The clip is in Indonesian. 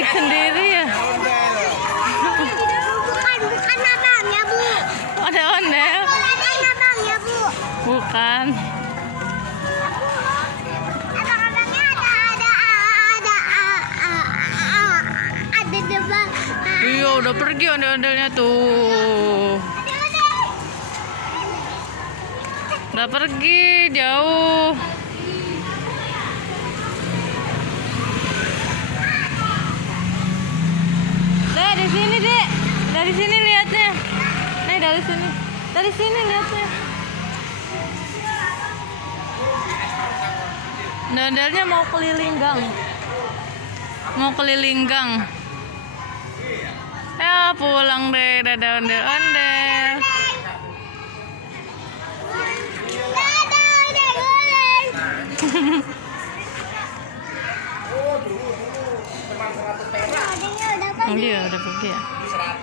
asik sendiri ya. Bukan abangnya, Bu. Ada ondel. Bukan abangnya, Bu. Bukan. Abang-abangnya ada depan. Iya, udah pergi ondel-ondelnya tuh. Udah pergi jauh. Dek, di sini, Dek. Dari sini lihatnya. Nih, dari sini. Dari sini lihatnya. Ondel-ondelnya mau keliling gang. Mau keliling gang. Ya, pulang deh. Dadah ondel-ondel. Ada, Iya, udah pergi ya.